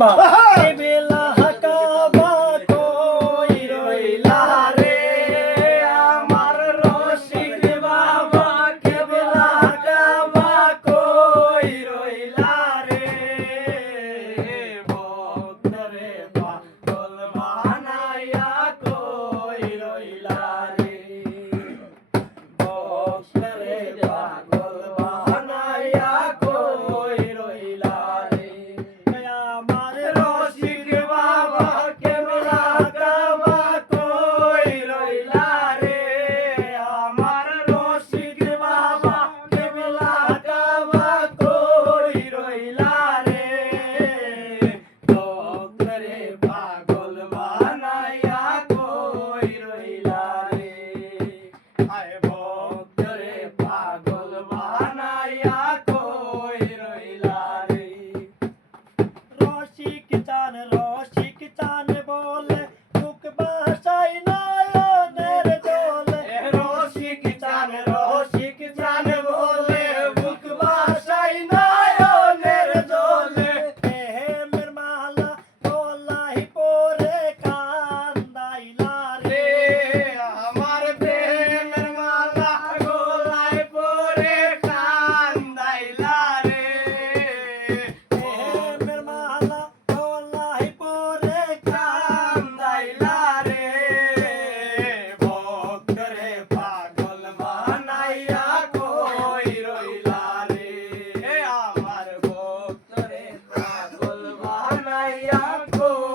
বেলা Oh.